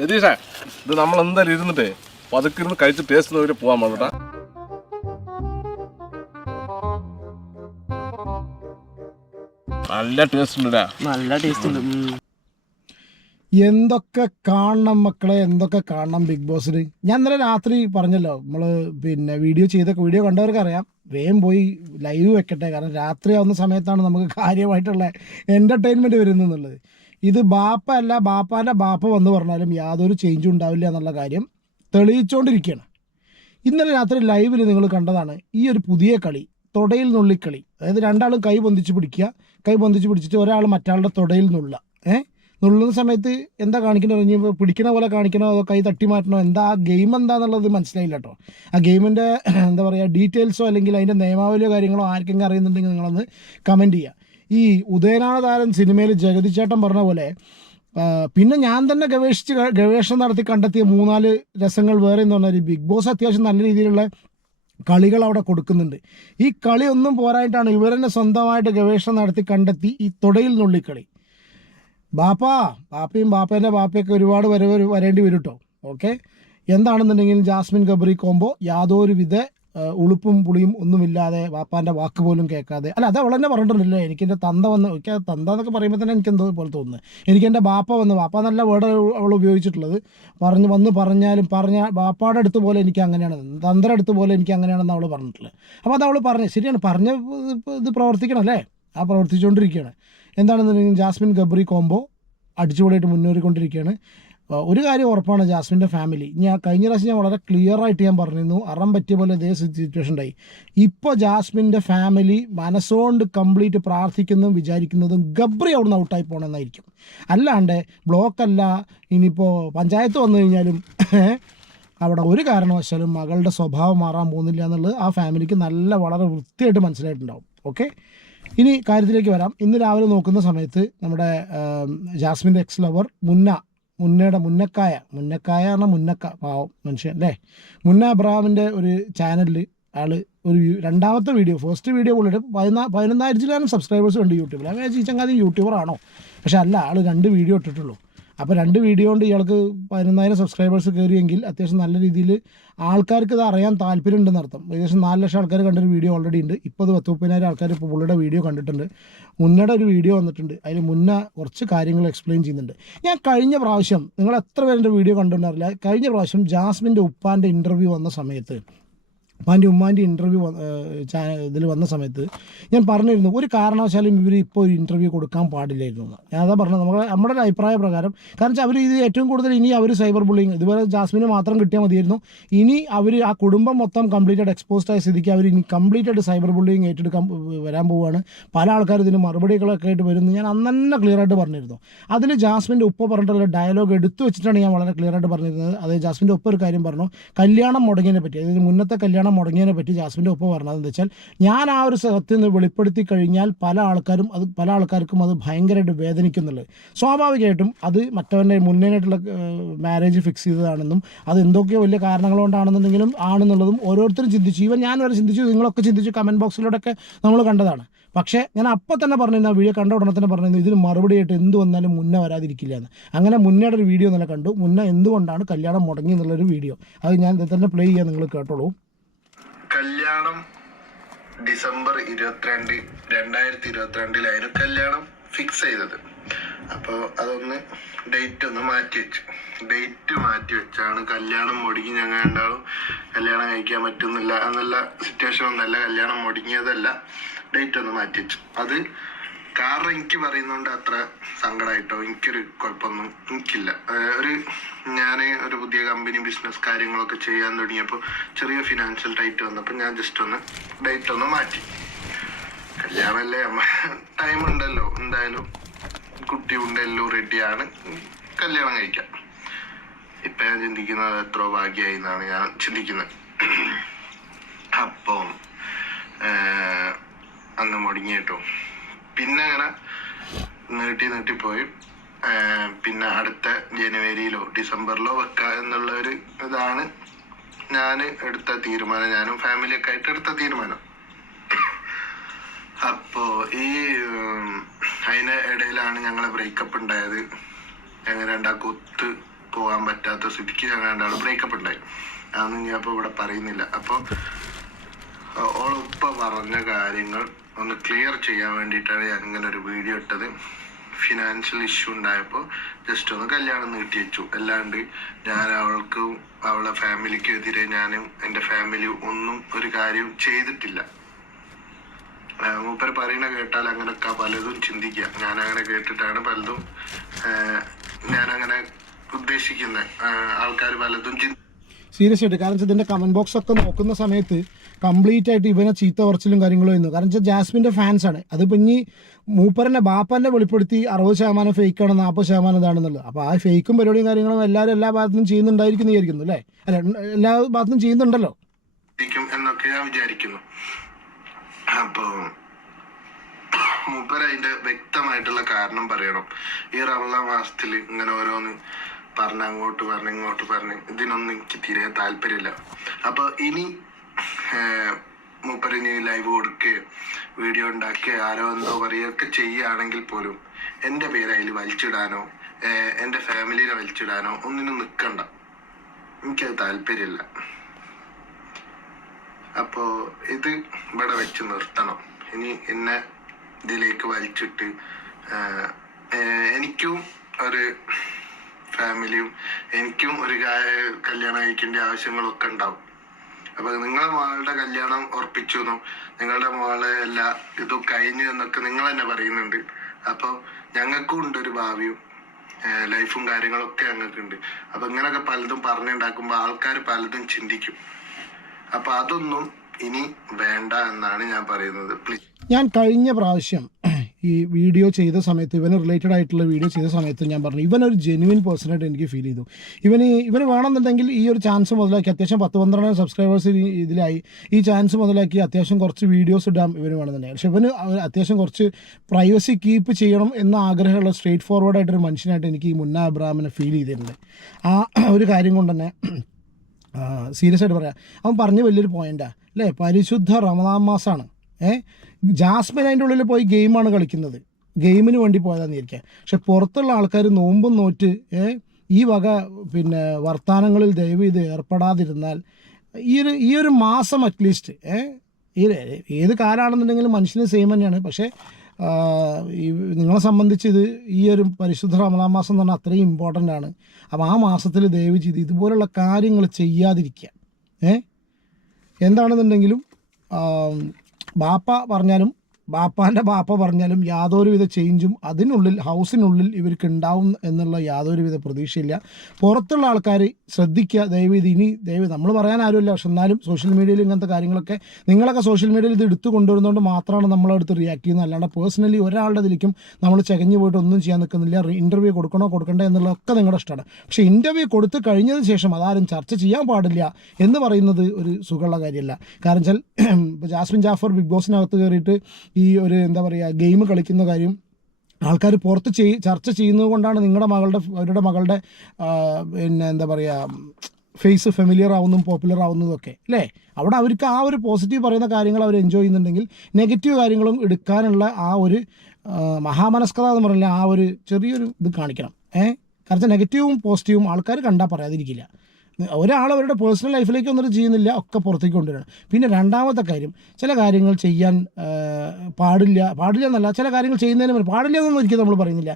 രതീഷേ, ഇത് നമ്മൾ എന്തായാലും ഇരുന്നിട്ടേ പതുക്കെ ഇരുന്ന് കഴിച്ച് ടേസ്റ്റ് നോക്കിയിട്ട് പോകാൻ വേണ്ടിട്ടാ. നല്ല ടേസ്റ്റ് ഉണ്ട്. നല്ല ടേസ്റ്റ് ഉണ്ട്. എന്തൊക്കെ കാണണം മക്കളെ, എന്തൊക്കെ കാണണം ബിഗ് ബോസിൽ. ഞാൻ ഇന്നലെ രാത്രി പറഞ്ഞല്ലോ, നമ്മൾ പിന്നെ വീഡിയോ കണ്ടവർക്ക് അറിയാം. വേഗം പോയി ലൈവ് വെക്കട്ടെ, കാരണം രാത്രി ആവുന്ന സമയത്താണ് നമുക്ക് കാര്യമായിട്ടുള്ള എൻ്റർടൈൻമെൻറ്റ് വരുന്നതെന്നുള്ളത്. ഇത് ബാപ്പ അല്ല, ബാപ്പാൻ്റെ ബാപ്പ വന്ന് പറഞ്ഞാലും യാതൊരു ചേഞ്ചും ഉണ്ടാവില്ല എന്നുള്ള കാര്യം തെളിയിച്ചുകൊണ്ടിരിക്കുകയാണ്. ഇന്നലെ രാത്രി ലൈവിൽ നിങ്ങൾ കണ്ടതാണ് ഈ ഒരു പുതിയ കളി, തൊടയിൽ നുള്ളിക്കളി. അതായത് രണ്ടാളും കൈ പൊന്തിച്ച് പിടിച്ചിട്ട് ഒരാൾ മറ്റാളുടെ തൊടയിൽ നുള്ളുന്ന സമയത്ത് എന്താ കാണിക്കണോ, കഴിഞ്ഞപ്പോൾ പിടിക്കണ പോലെ കാണിക്കണോ അതോ കൈ തട്ടി മാറ്റണോ, എന്താ ആ ഗെയിം എന്താണെന്നുള്ളത് മനസ്സിലായില്ല കേട്ടോ. ആ ഗെയിമിൻ്റെ എന്താ പറയുക ഡീറ്റെയിൽസോ അല്ലെങ്കിൽ അതിൻ്റെ നിയമാവലിയോ കാര്യങ്ങളോ ആർക്കെങ്കിലും അറിയുന്നുണ്ടെങ്കിൽ നിങ്ങളൊന്ന് കമൻറ്റ് ചെയ്യുക. ഈ ഉദയനാണ് താരം സിനിമയിൽ ജഗതി ചേട്ടൻ പറഞ്ഞ പോലെ പിന്നെ ഞാൻ തന്നെ ഗവേഷണം നടത്തി കണ്ടെത്തിയ 3-4 രസങ്ങൾ വേറെ എന്ന് പറഞ്ഞാൽ ബിഗ് ബോസ് അത്യാവശ്യം നല്ല രീതിയിലുള്ള കളികൾ അവിടെ കൊടുക്കുന്നുണ്ട്. ഈ കളി ഒന്നും പോരായിട്ടാണ് ഇവരെന്നെ സ്വന്തമായിട്ട് ഗവേഷണം നടത്തി കണ്ടെത്തി ഈ തൊടയിൽ നുള്ളിക്കളി. ബാപ്പയും ബാപ്പേൻ്റെ ബാപ്പയൊക്കെ ഒരുപാട് വരേണ്ടി വരും കേട്ടോ. ഓക്കെ, എന്താണെന്നുണ്ടെങ്കിൽ ജാസ്മിൻ ഗബ്രി കോംബോ യാതൊരുവിധ ഉളുപ്പും പുളിയും ഒന്നുമില്ലാതെ ബാപ്പാൻ്റെ വാക്ക് പോലും കേൾക്കാതെ, അല്ല അത് അവൾ തന്നെ പറഞ്ഞിട്ടുണ്ടല്ലോ, എനിക്കെൻ്റെ തന്ത വന്ന്, എനിക്ക് തന്ത എന്നൊക്കെ പറയുമ്പോൾ തന്നെ എനിക്കെന്തോ പോലെ തോന്നുന്നു. എനിക്കെൻ്റെ ബാപ്പ നല്ല വേർഡ് അവൾ ഉപയോഗിച്ചിട്ടുള്ളത്. പറഞ്ഞാലും ബാപ്പാടെ അടുത്ത് പോലെ എനിക്ക് അങ്ങനെയാണ്, തന്തയുടെ അടുത്ത് പോലെ എനിക്ക് അങ്ങനെയാണെന്ന് അവൾ പറഞ്ഞിട്ടുള്ളത്. അപ്പോൾ അത് അവൾ പറഞ്ഞു, ശരിയാണ്, ഇത് പ്രവർത്തിക്കണം അല്ലേ, ആ പ്രവർത്തിച്ചുകൊണ്ടിരിക്കുകയാണ്. എന്താണെന്നുണ്ടെങ്കിൽ ജാസ്മിൻ ഗബ്രി കോംബോ അടിച്ചുപൊളിയായിട്ട് മുന്നേറിക്കൊണ്ടിരിക്കുകയാണ്. ഒരു കാര്യം ഉറപ്പാണ്, ജാസ്മിൻ്റെ ഫാമിലി, കഴിഞ്ഞ പ്രാവശ്യം ഞാൻ വളരെ ക്ലിയർ ആയിട്ട് ഞാൻ പറഞ്ഞിരുന്നു, അറം പറ്റിയ പോലെ ഇതേ സിറ്റുവേഷൻ ഉണ്ടായി. ഇപ്പോൾ ജാസ്മിൻ്റെ ഫാമിലി മനസ്സുകൊണ്ട് കംപ്ലീറ്റ് പ്രാർത്ഥിക്കുന്നതും വിചാരിക്കുന്നതും ഗബ്രി അവിടുന്ന് ഔട്ടായി പോകണമെന്നായിരിക്കും. അല്ലാണ്ട് ബ്ലോക്കല്ല, ഇനിയിപ്പോൾ പഞ്ചായത്ത് വന്നു കഴിഞ്ഞാലും അവിടെ ഒരു കാരണവശാലും മകളുടെ സ്വഭാവം മാറാൻ പോകുന്നില്ല എന്നുള്ളത് ആ ഫാമിലിക്ക് വളരെ വൃത്തിയായിട്ട് മനസ്സിലായിട്ടുണ്ടാവും. ഓക്കെ, ഇനി കാര്യത്തിലേക്ക് വരാം. ഇന്ന് രാവിലെ നോക്കുന്ന സമയത്ത് നമ്മുടെ ജാസ്മിൻ്റെ എക്സ് ലവർ മുന്നക്കായ പാവം മനുഷ്യൻ അല്ലേ, മുന്ന അബ്രഹാമിൻ്റെ ഒരു ചാനലിൽ ആൾ ഒരു രണ്ടാമത്തെ വീഡിയോ, ഫസ്റ്റ് വീഡിയോ പുള്ളിയുടെ 11,000 സബ്സ്ക്രൈബേഴ്സ് ഉണ്ട് യൂട്യൂബിൽ. അങ്ങനെ ഈ ചങ്ങാതി യൂട്യൂബർ ആണോ? പക്ഷെ അല്ല, ആൾ 2 വീഡിയോ ഇട്ടിട്ടുള്ളൂ. അപ്പോൾ 2 വീഡിയോ കൊണ്ട് ഇയാൾക്ക് 11,000 സബ്സ്ക്രൈബേഴ്സ് കയറിയെങ്കിൽ അത്യാവശ്യം നല്ല രീതിയിൽ ആൾക്കാർക്ക് ഇത് അറിയാൻ താല്പര്യം ഉണ്ടെന്ന് അർത്ഥം. ഏകദേശം 4 ലക്ഷം ആൾക്കാർ കണ്ടൊരു വീഡിയോ ഓൾറെഡി ഉണ്ട്. ഇപ്പോൾ 10,000-30,000 ആൾക്കാർ ഇപ്പോൾ പുള്ളിയുടെ വീഡിയോ കണ്ടിട്ടുണ്ട്. മുന്നയുടെ ഒരു വീഡിയോ വന്നിട്ടുണ്ട്, അതിൽ കുറച്ച് കാര്യങ്ങൾ എക്സ്പ്ലെയിൻ ചെയ്യുന്നുണ്ട്. ഞാൻ കഴിഞ്ഞ പ്രാവശ്യം, നിങ്ങൾ എത്ര പേരുടെ വീഡിയോ കണ്ടിട്ടുണ്ടാറില്ല, കഴിഞ്ഞ പ്രാവശ്യം ജാസ്മിൻ്റെ ഉപ്പാൻ്റെ ഇൻ്റർവ്യൂ വന്ന സമയത്ത്, ഉമ്മാൻ്റെ ഇൻ്റർവ്യൂ ഇതിൽ വന്ന സമയത്ത് ഞാൻ പറഞ്ഞിരുന്നു, ഒരു കാരണവശാലും ഇവർ ഇപ്പോൾ ഒരു ഇൻ്റർവ്യൂ കൊടുക്കാൻ പാടില്ലായിരുന്നു എന്ന്. ഞാൻ അതാ പറഞ്ഞത്, നമ്മുടെ ഒരു അഭിപ്രായ പ്രകാരം. കാരണം വെച്ചാൽ അവർ ഇത് ഏറ്റവും കൂടുതൽ ഇനി അവർ സൈബർ ബുള്ളിങ്, ഇതുപോലെ ജാസ്മിന് മാത്രം കിട്ടിയാൽ മതിയായിരുന്നു. ഇനി അവർ ആ കുടുംബം മൊത്തം കംപ്ലീറ്റായിട്ട് എക്സ്പോസ്ഡ് ആയ സ്ഥിതിക്ക് അവർ ഇനി കംപ്ലീറ്റായിട്ട് സൈബർ ബുള്ളിങ് ഏറ്റെടുക്കാൻ വരാൻ പോവുകയാണ്. പല ആൾക്കാരും ഇതിന് മറുപടികളൊക്കെ ആയിട്ട് വരുന്നു. ഞാൻ അന്ന് തന്നെ ക്ലിയർ ആയിട്ട് പറഞ്ഞിരുന്നു. അതിൽ ജാസ്മിൻ്റെ ഉപ്പ പറഞ്ഞിട്ടുള്ള ഡയലോഗ് എടുത്തു വെച്ചിട്ടാണ് ഞാൻ വളരെ ക്ലിയർ ആയിട്ട് പറഞ്ഞിരുന്നത്. അതായത് ജാസ്മിൻ്റെ ഉപ്പ ഒരു കാര്യം പറഞ്ഞു, കല്യാണം മുടങ്ങിയതിനെ പറ്റി, അതായത് മുന്നത്തെ കല്യാണം മുടങ്ങിയതിനെ പറ്റി ജാസ്മിൻ്റെ ഉപ്പ പറഞ്ഞതെന്ന് വെച്ചാൽ, ഞാൻ ആ ഒരു സത്യം വെളിപ്പെടുത്തി കഴിഞ്ഞാൽ പല ആൾക്കാർക്കും അത് ഭയങ്കരമായിട്ട് വേദനിക്കുന്നുള്ളത്. സ്വാഭാവികമായിട്ടും അത് മറ്റവൻ്റെ മുന്നേനായിട്ടുള്ള മാരേജ് ഫിക്സ് ചെയ്തതാണെന്നും അത് എന്തൊക്കെയോ വലിയ കാരണങ്ങൾ കൊണ്ടാണെന്നുണ്ടെങ്കിലും ആണെന്നുള്ളതും ഓരോരുത്തരും ചിന്തിച്ചു. ഈവൻ ഞാൻ വരെ ചിന്തിച്ചു, നിങ്ങളൊക്കെ ചിന്തിച്ചു, കമൻറ്റ് ബോക്സിലൂടെയൊക്കെ നമ്മൾ കണ്ടതാണ്. പക്ഷേ ഞാൻ അപ്പം തന്നെ പറഞ്ഞിരുന്നു, ആ വീഡിയോ കണ്ട ഉടനെ തന്നെ പറഞ്ഞിരുന്നു, ഇതിന് മറുപടിയായിട്ട് എന്ത് വന്നാലും മുന്നേ വരാതിരിക്കില്ല എന്ന്. അങ്ങനെ മുന്നയുടെ ഒരു വീഡിയോ തന്നെ കണ്ടു, മുന്നേ എന്തുകൊണ്ടാണ് കല്യാണം മുടങ്ങി എന്നുള്ളൊരു വീഡിയോ. അത് ഞാൻ തന്നെ പ്ലേ ചെയ്യാൻ, നിങ്ങൾ കേട്ടോളൂ. കല്യാണം ഡിസംബർ 22, 2022 കല്യാണം ഫിക്സ് ചെയ്തത്. അപ്പോൾ അതൊന്ന് ഡേറ്റ് മാറ്റി വെച്ചാണ് കല്യാണം മുടങ്ങി. ഞങ്ങൾ രണ്ടാളും കല്യാണം കഴിക്കാൻ പറ്റുന്നില്ല എന്നുള്ള സിറ്റുവേഷൻ ഒന്നല്ല, കല്യാണം മുടങ്ങിയതല്ല, ഡേറ്റ് ഒന്ന് മാറ്റി വെച്ചു. അത് കാരണം എനിക്ക് പറയുന്നതുകൊണ്ട് അത്ര സങ്കടമായിട്ടോ എനിക്കൊരു കുഴപ്പമൊന്നും എനിക്കില്ല. ഞാൻ ഒരു പുതിയ കമ്പനി ബിസിനസ് കാര്യങ്ങളൊക്കെ ചെയ്യാൻ തുടങ്ങിയപ്പോൾ ചെറിയ ഫിനാൻഷ്യൽ ടൈറ്റ് വന്നപ്പോൾ ഞാൻ ജസ്റ്റ് ഒന്ന് ഡേറ്റ് ഒന്ന് മാറ്റി. കല്യാണമല്ലേ, ടൈം ഉണ്ടല്ലോ, എന്തായാലും കുട്ടി ഉണ്ട്, എല്ലാം റെഡിയാണ്, കല്യാണം കഴിക്കാം. ഇപ്പം ഞാൻ ചിന്തിക്കുന്നത് എത്രയോ ഭാഗ്യമായി എന്നാണ് ഞാൻ ചിന്തിക്കുന്നത്. അപ്പം അന്ന് മുടങ്ങി കേട്ടോ. പിന്നെ അങ്ങനെ നീട്ടിപ്പോയി. പിന്നെ അടുത്ത ജനുവരിയിലോ ഡിസംബറിലോ വെക്കുക എന്നുള്ള ഒരു ഇതാണ് ഞാൻ എടുത്ത തീരുമാനം, ഞാനും ഫാമിലിയൊക്കെ ആയിട്ട് എടുത്ത തീരുമാനം. അപ്പോൾ അതിന് ഇടയിലാണ് ഞങ്ങളെ ബ്രേക്കപ്പ് ഉണ്ടായത്. ഞങ്ങൾ രണ്ടാൾക്കും പോകാൻ പറ്റാത്ത സ്ഥിതിക്ക് ഞങ്ങൾ രണ്ടാളും ബ്രേക്കപ്പ് ഉണ്ടായി. അതൊന്നും ഞാൻ ഇപ്പോൾ ഇവിടെ പറയുന്നില്ല. അപ്പോൾ ഓളുപ്പ പറഞ്ഞ കാര്യങ്ങൾ ഒന്ന് ക്ലിയർ ചെയ്യാൻ വേണ്ടിയിട്ടാണ് ഞാൻ ഇങ്ങനെ ഒരു വീഡിയോ ഇട്ടത്. ഫിനാൻഷ്യൽ ഇഷ്യൂ ഉണ്ടായപ്പോൾ ജസ്റ്റ് ഒന്ന് കല്യാണം നീട്ടി വെച്ചു. അല്ലാണ്ട് ഞാൻ അവൾക്കും അവളെ ഫാമിലിക്കും എതിരെ ഞാനും എൻ്റെ ഫാമിലി ഒന്നും ഒരു കാര്യവും ചെയ്തിട്ടില്ല. മൂപ്പര് പറയുന്ന കേട്ടാൽ അങ്ങനെയൊക്കെ പലതും ചിന്തിക്കുക. ഞാനങ്ങനെ കേട്ടിട്ടാണ് പലതും ഞാനങ്ങനെ ഉദ്ദേശിക്കുന്ന ആൾക്കാർ പലതും സീരിയസ് ആയിട്ട്. കാരണം ഇതിൻ്റെ കമൻറ്റ് ബോക്സ് ഒക്കെ നോക്കുന്ന സമയത്ത് കംപ്ലീറ്റ് ആയിട്ട് ഇവനെ ചീത്ത പറച്ചിലും കാര്യങ്ങളും ആയിരുന്നു. കാരണം വെച്ചാൽ ജാസ്മിൻ്റെ ഫാൻസാണ്. അതിപ്പോൾ ഇനി മൂപ്പരനെ ബാപ്പന്നെ വെളിപ്പെടുത്തി 60% ഫേക്കാണ് 40% ഇതാണെന്നുള്ളത്. അപ്പോൾ ആ ഫേക്കും പരിപാടിയും കാര്യങ്ങളും എല്ലാവരും എല്ലാ ഭാഗത്തും ചെയ്യുന്നുണ്ടായിരിക്കും വിചാരിക്കുന്നു അല്ലേ? അല്ല, എല്ലാ ഭാഗത്തും ചെയ്യുന്നുണ്ടല്ലോ എന്നൊക്കെ ഞാൻ വിചാരിക്കുന്നു. അപ്പോൾ മൂപ്പര് അതിന്റെ വ്യക്തമായിട്ടുള്ള കാരണം പറയണം. ഈ റമളാൻ മാസത്തിൽ ഇങ്ങനെ ഓരോന്ന് പറഞ്ഞ് അങ്ങോട്ട് പറഞ്ഞ് ഇങ്ങോട്ട് പറഞ്ഞ് ഇതിനൊന്നും എനിക്ക് തീരെ താല്പര്യമില്ല. അപ്പോൾ ഇനി മൂപ്പരിന് ലൈവ് കൊടുക്കുകയോ വീഡിയോ ഉണ്ടാക്കുകയോ ആരോ എന്തോ പറയുകയൊക്കെ ചെയ്യുകയാണെങ്കിൽ പോലും എൻ്റെ പേര് അതിൽ വലിച്ചിടാനോ എൻ്റെ ഫാമിലിനെ വലിച്ചിടാനോ ഒന്നിനും നിൽക്കണ്ട. എനിക്കത് താല്പര്യമില്ല. അപ്പോൾ ഇത് ഇവിടെ വെച്ച് നിർത്തണം. ഇനി എന്നെ ഇതിലേക്ക് വലിച്ചിട്ട് എനിക്കും ഒരു ഫാമിലിയും എനിക്കും ഒരു കല്യാണം കഴിക്കേണ്ട ആവശ്യങ്ങളൊക്കെ ഉണ്ടാവും. അപ്പൊ നിങ്ങളെ മകളുടെ കല്യാണം ഉറപ്പിച്ചു എന്നും നിങ്ങളുടെ മകളെ എല്ലാ ഇതും കഴിഞ്ഞു എന്നൊക്കെ നിങ്ങൾ തന്നെ പറയുന്നുണ്ട്. അപ്പോൾ ഞങ്ങൾക്കും ഉണ്ട് ഒരു ഭാവിയും ലൈഫും കാര്യങ്ങളൊക്കെ ഞങ്ങൾക്കുണ്ട്. അപ്പൊ ഇങ്ങനെയൊക്കെ പലതും പറഞ്ഞുണ്ടാക്കുമ്പോൾ ആൾക്കാർ പലതും ചിന്തിക്കും. അപ്പൊ അതൊന്നും ഇനി വേണ്ട എന്നാണ് ഞാൻ പറയുന്നത്. പ്ലീസ്. ഞാൻ കഴിഞ്ഞ പ്രാവശ്യം ഈ വീഡിയോ ചെയ്ത സമയത്ത് ഇവന് റിലേറ്റഡ് ആയിട്ടുള്ള വീഡിയോ ചെയ്ത സമയത്ത് ഞാൻ പറഞ്ഞു ഇവനൊരു ജെന്യുവൻ പേഴ്സണായിട്ട് എനിക്ക് ഫീൽ ചെയ്തു. ഇവന് വേണമെന്നുണ്ടെങ്കിൽ ഈ ഒരു ചാൻസ് മുതലാക്കി അത്യാവശ്യം 10-12 സബ്സ്ക്രൈബേഴ്സ് ഇതിലായി ഈ ചാൻസ് മുതലാക്കി അത്യാവശ്യം കുറച്ച് വീഡിയോസ് ഇടാം ഇവന് വേണമെന്നുണ്ടെങ്കിൽ. പക്ഷെ ഇവന് അത്യാവശ്യം കുറച്ച് പ്രൈവസി കീപ്പ് ചെയ്യണം എന്ന ആഗ്രഹമുള്ള സ്ട്രേറ്റ് ഫോർവേഡ് ആയിട്ടൊരു മനുഷ്യനായിട്ട് എനിക്ക് ഈ മുന്ന അബ്രാമിനെ ഫീൽ ചെയ്തിട്ടുണ്ട്. ആ ഒരു കാര്യം കൊണ്ട് തന്നെ സീരിയസ് ആയിട്ട് പറയാം. അവൻ പറഞ്ഞ വലിയൊരു പോയിൻ്റാണ് അല്ലേ? പരിശുദ്ധ റമദാൻ മാസമാണ്. ജാസ്മിൻ അതിൻ്റെ ഉള്ളിൽ പോയി ഗെയിമാണ് കളിക്കുന്നത്, ഗെയിമിന് വേണ്ടി പോയതാന്ന് ഇരിക്കുക. പക്ഷെ പുറത്തുള്ള ആൾക്കാർ നോമ്പും നോറ്റ് ഈ വക പിന്നെ വർത്തമാനങ്ങളിൽ ദയവ് ഇത് ഏർപ്പെടാതിരുന്നാൽ ഈ ഒരു മാസം അറ്റ്ലീസ്റ്റ് ഏത് കാലമാണെന്നുണ്ടെങ്കിലും മനുഷ്യന് സെയിം തന്നെയാണ്. പക്ഷേ നിങ്ങളെ സംബന്ധിച്ച് ഇത് ഈ ഒരു പരിശുദ്ധ റമദാൻ മാസം എന്ന് പറഞ്ഞാൽ അത്രയും ഇമ്പോർട്ടൻ്റ് ആണ്. അപ്പോൾ ആ മാസത്തിൽ ദയവ് ചെയ്ത് ഇതുപോലുള്ള കാര്യങ്ങൾ ചെയ്യാതിരിക്കുക. എന്താണെന്നുണ്ടെങ്കിലും ബാപ്പ പറഞ്ഞാലും ബാപ്പാൻ്റെ ബാപ്പ പറഞ്ഞാലും യാതൊരുവിധ ചേഞ്ചും അതിനുള്ളിൽ ഹൗസിനുള്ളിൽ ഇവർക്ക് ഉണ്ടാവും എന്നുള്ള യാതൊരുവിധ പ്രതീക്ഷയില്ല. പുറത്തുള്ള ആൾക്കാർ ശ്രദ്ധിക്കുക ദയവേത്. ഇനി നമ്മൾ പറയാൻ ആരുമില്ല, പക്ഷെ എന്നാലും സോഷ്യൽ മീഡിയയിൽ ഇങ്ങനത്തെ കാര്യങ്ങളൊക്കെ നിങ്ങളൊക്കെ സോഷ്യൽ മീഡിയയിൽ ഇത് എടുത്തു കൊണ്ടുവരുന്നതുകൊണ്ട് മാത്രമാണ് നമ്മളടുത്ത് റിയാക്ട് ചെയ്യുന്നത്. അല്ലാണ്ട് പേഴ്സണലി ഒരാളുടെ ഇതിലേക്കും നമ്മൾ ചകഞ്ഞു പോയിട്ട് ഒന്നും ചെയ്യാൻ നിൽക്കുന്നില്ല. ഇൻ്റർവ്യൂ കൊടുക്കണോ കൊടുക്കണ്ടേ എന്നുള്ളതൊക്കെ നിങ്ങളുടെ ഇഷ്ടമാണ്. പക്ഷേ ഇൻ്റർവ്യൂ കൊടുത്ത് കഴിഞ്ഞതിന് ശേഷം അതാരും ചർച്ച ചെയ്യാൻ പാടില്ല എന്ന് പറയുന്നത് ഒരു സുഖമുള്ള കാര്യമല്ല. കാരണം വെച്ചാൽ ഇപ്പോൾ ജാസ്മിൻ ജാഫർ ബിഗ് ബോസിനകത്ത് കയറിയിട്ട് ഈ ഒരു എന്താ പറയുക ഗെയിം കളിക്കുന്ന കാര്യം ആൾക്കാർ പുറത്ത് ചർച്ച ചെയ്യുന്നത് കൊണ്ടാണ് അവരുടെ മകളുടെ പിന്നെ എന്താ പറയുക ഫേസ് ഫെമിലിയർ ആവുന്നതും പോപ്പുലർ ആവുന്നതും ഒക്കെ അല്ലേ? അവിടെ അവർക്ക് ആ ഒരു പോസിറ്റീവ് പറയുന്ന കാര്യങ്ങൾ അവർ എൻജോയ് ചെയ്യുന്നുണ്ടെങ്കിൽ നെഗറ്റീവ് കാര്യങ്ങളും എടുക്കാനുള്ള ആ ഒരു മഹാമനസ്കത എന്ന് പറഞ്ഞാൽ ആ ഒരു ചെറിയൊരു ഇത് കാണിക്കണം. കാരണം നെഗറ്റീവും പോസിറ്റീവും ആൾക്കാർ കണ്ടാൽ പറയാതിരിക്കില്ല. ഒരാൾ അവരുടെ പേഴ്സണൽ ലൈഫിലേക്ക് ഒന്നും ചെയ്യുന്നില്ല, ഒക്കെ പുറത്തേക്ക് കൊണ്ടുവരണം. പിന്നെ രണ്ടാമത്തെ കാര്യം, ചില കാര്യങ്ങൾ ചെയ്യാൻ പാടില്ല എന്നല്ല, ചില കാര്യങ്ങൾ ചെയ്യുന്നതിന് മുന്നേ പാടില്ല എന്നൊന്നും ഒരിക്കലും നമ്മൾ പറയുന്നില്ല.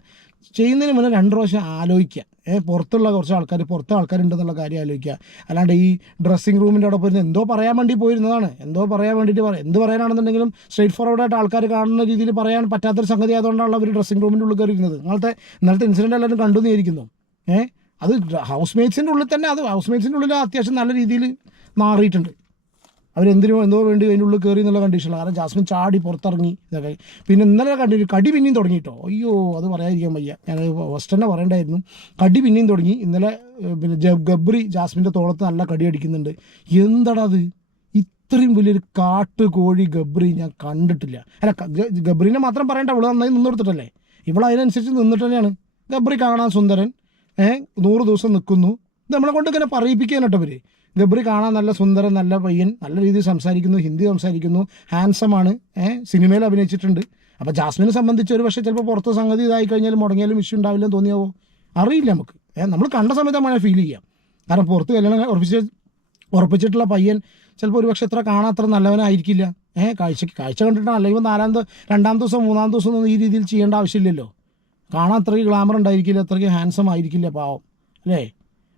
ചെയ്യുന്നതിന് മുന്നേ 2 പ്രാവശ്യം ആലോചിക്കുക. പുറത്തുള്ള കുറച്ച് പുറത്തെ ആൾക്കാരുണ്ടെന്നുള്ള കാര്യം ആലോചിക്കുക. അല്ലാണ്ട് ഈ ഡ്രസ്സിങ് റൂമിൻ്റെ അവിടെ പോയിരുന്നത് എന്തോ പറയാൻ വേണ്ടി പോയിരുന്നതാണ്. എന്ത് പറയാനാണെന്നുണ്ടെങ്കിലും സ്ട്രേറ്റ് ഫോർവേഡായിട്ട് ആൾക്കാർ കാണുന്ന രീതിയിൽ പറയാൻ പറ്റാത്തൊരു സംഗതി ആയതുകൊണ്ടാണ് അവർ ഡ്രസ്സിങ് റൂമിൻ്റെ ഉള്ളിൽ കയറിയിരുന്നത്. ഇന്നലത്തെ ഇൻസിഡൻറ്റ് എല്ലാവരും കണ്ടു നീയിരിക്കുന്നു. അത് ഹൗസ് മേറ്റ്സിൻ്റെ ഉള്ളിൽ തന്നെ, അത് ഹൗസ് മേറ്റ്സിൻ്റെ ഉള്ളിൽ അത്യാവശ്യം നല്ല രീതിയിൽ മാറിയിട്ടുണ്ട്. എന്തോ വേണ്ടി അതിൻ്റെ ഉള്ളിൽ കയറി എന്നുള്ള കണ്ടീഷനിലാണ്. കാരണം ജാസ്മിൻ ചാടി പുറത്തിറങ്ങി ഇതൊക്കെ. പിന്നെ ഇന്നലെ കടി പിന്നെയും തുടങ്ങിയിട്ടോ. അയ്യോ, അത് പറയാതിരിക്കാൻ വയ്യ. ഞാൻ ഫസ്റ്റ് തന്നെ പറയേണ്ടായിരുന്നു. കടി പിന്നെയും തുടങ്ങി ഇന്നലെ. പിന്നെ ഗബ്രി ജാസ്മിൻ്റെ തോളത്ത് നല്ല കടി അടിക്കുന്നുണ്ട്. എന്താടാ അത്? ഇത്രയും വലിയൊരു കാട്ടുകോഴി ഗബ്രി ഞാൻ കണ്ടിട്ടില്ല. അല്ല, ഗബ്രീനെ മാത്രം പറയണ്ട, അവൾ നന്നായി നിന്നെടുത്തിട്ടല്ലേ. ഇവൾ അതിനനുസരിച്ച് നിന്നിട്ട് തന്നെയാണ്. ഗബ്രി കാണാൻ സുന്ദരൻ, 100 ദിവസം നിൽക്കുന്നു. ഇത് നമ്മളെ കൊണ്ട് ഇങ്ങനെ പറയിപ്പിക്കാനട്ടോ ഇവർ. ഗബ്രി കാണാൻ നല്ല സുന്ദരൻ, നല്ല പയ്യൻ, നല്ല രീതിയിൽ സംസാരിക്കുന്നു, ഹിന്ദി സംസാരിക്കുന്നു, ഹാൻസമാണ്, സിനിമയിൽ അഭിനയിച്ചിട്ടുണ്ട്. അപ്പോൾ ജാസ്മിനെ സംബന്ധിച്ച് ഒരു പക്ഷേ ചിലപ്പോൾ പുറത്ത് സംഗതി ഇതായി കഴിഞ്ഞാലും മുടങ്ങിയാലും ഇഷ്യൂ ഉണ്ടാവില്ലെന്ന് തോന്നിയാവോ? അറിയില്ല നമുക്ക്. നമ്മൾ കണ്ട സമയത്ത് നമ്മൾ ഫീൽ ചെയ്യാം. കാരണം പുറത്ത് കല്യാണം ഉറപ്പിച്ചിട്ടുള്ള പയ്യൻ ചിലപ്പോൾ ഒരുപക്ഷെ എത്ര കാണാൻ അത്ര നല്ലവനായിരിക്കില്ല. കാഴ്ച കണ്ടിട്ടാണ്, അല്ലെങ്കിൽ രണ്ടാം ദിവസം മൂന്നാം ദിവസം ഒന്നും ഈ രീതിയിൽ ചെയ്യേണ്ട ആവശ്യമില്ലല്ലോ. കാണാൻ അത്രയ്ക്ക് ഗ്ലാമർ ഉണ്ടായിരിക്കില്ല, അത്രയ്ക്ക് ഹാൻസം ആയിരിക്കില്ല പാവം, അല്ലേ?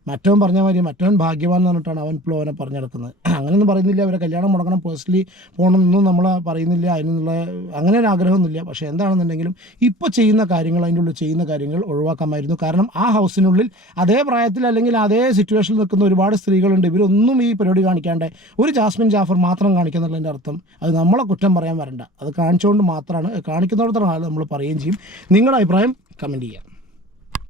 മറ്റവൻ പറഞ്ഞ മാതിരി മറ്റവൻ ഭാഗ്യവാൻ എന്ന് പറഞ്ഞിട്ടാണ് അവൻ ഇപ്പോൾ അവനെ പറഞ്ഞു നടക്കുന്നത്. അങ്ങനെയൊന്നും പറയുന്നില്ല, അവരെ കല്യാണം മുടക്കണം, പേഴ്സണലി പോകണമെന്നൊന്നും നമ്മൾ പറയുന്നില്ല, അതിനുള്ള അങ്ങനെ ഒരു ആഗ്രഹമൊന്നുമില്ല. പക്ഷേ എന്താണെന്നുണ്ടെങ്കിലും ഇപ്പോൾ ചെയ്യുന്ന കാര്യങ്ങൾ, അതിൻ്റെ ഉള്ളിൽ ചെയ്യുന്ന കാര്യങ്ങൾ ഒഴിവാക്കാമായിരുന്നു. കാരണം ആ ഹൗസിനുള്ളിൽ അതേ പ്രായത്തിൽ അല്ലെങ്കിൽ അതേ സിറ്റുവേഷനിൽ നിൽക്കുന്ന ഒരുപാട് സ്ത്രീകളുണ്ട്. ഇവരൊന്നും ഈ പരിപാടി കാണിക്കാണ്ട് ഒരു ജാസ്മിൻ ജാഫർ മാത്രം കാണിക്കുന്നുള്ളതിൻ്റെ അർത്ഥം അത് നമ്മളെ കുറ്റം പറയാൻ വരണ്ട. അത് കാണിച്ചുകൊണ്ട് മാത്രമാണ്, കാണിക്കുന്നിടത്താണ് നമ്മൾ പറയുകയും ചെയ്യും. നിങ്ങളുടെ അഭിപ്രായം കമൻറ്റ് ചെയ്യാം.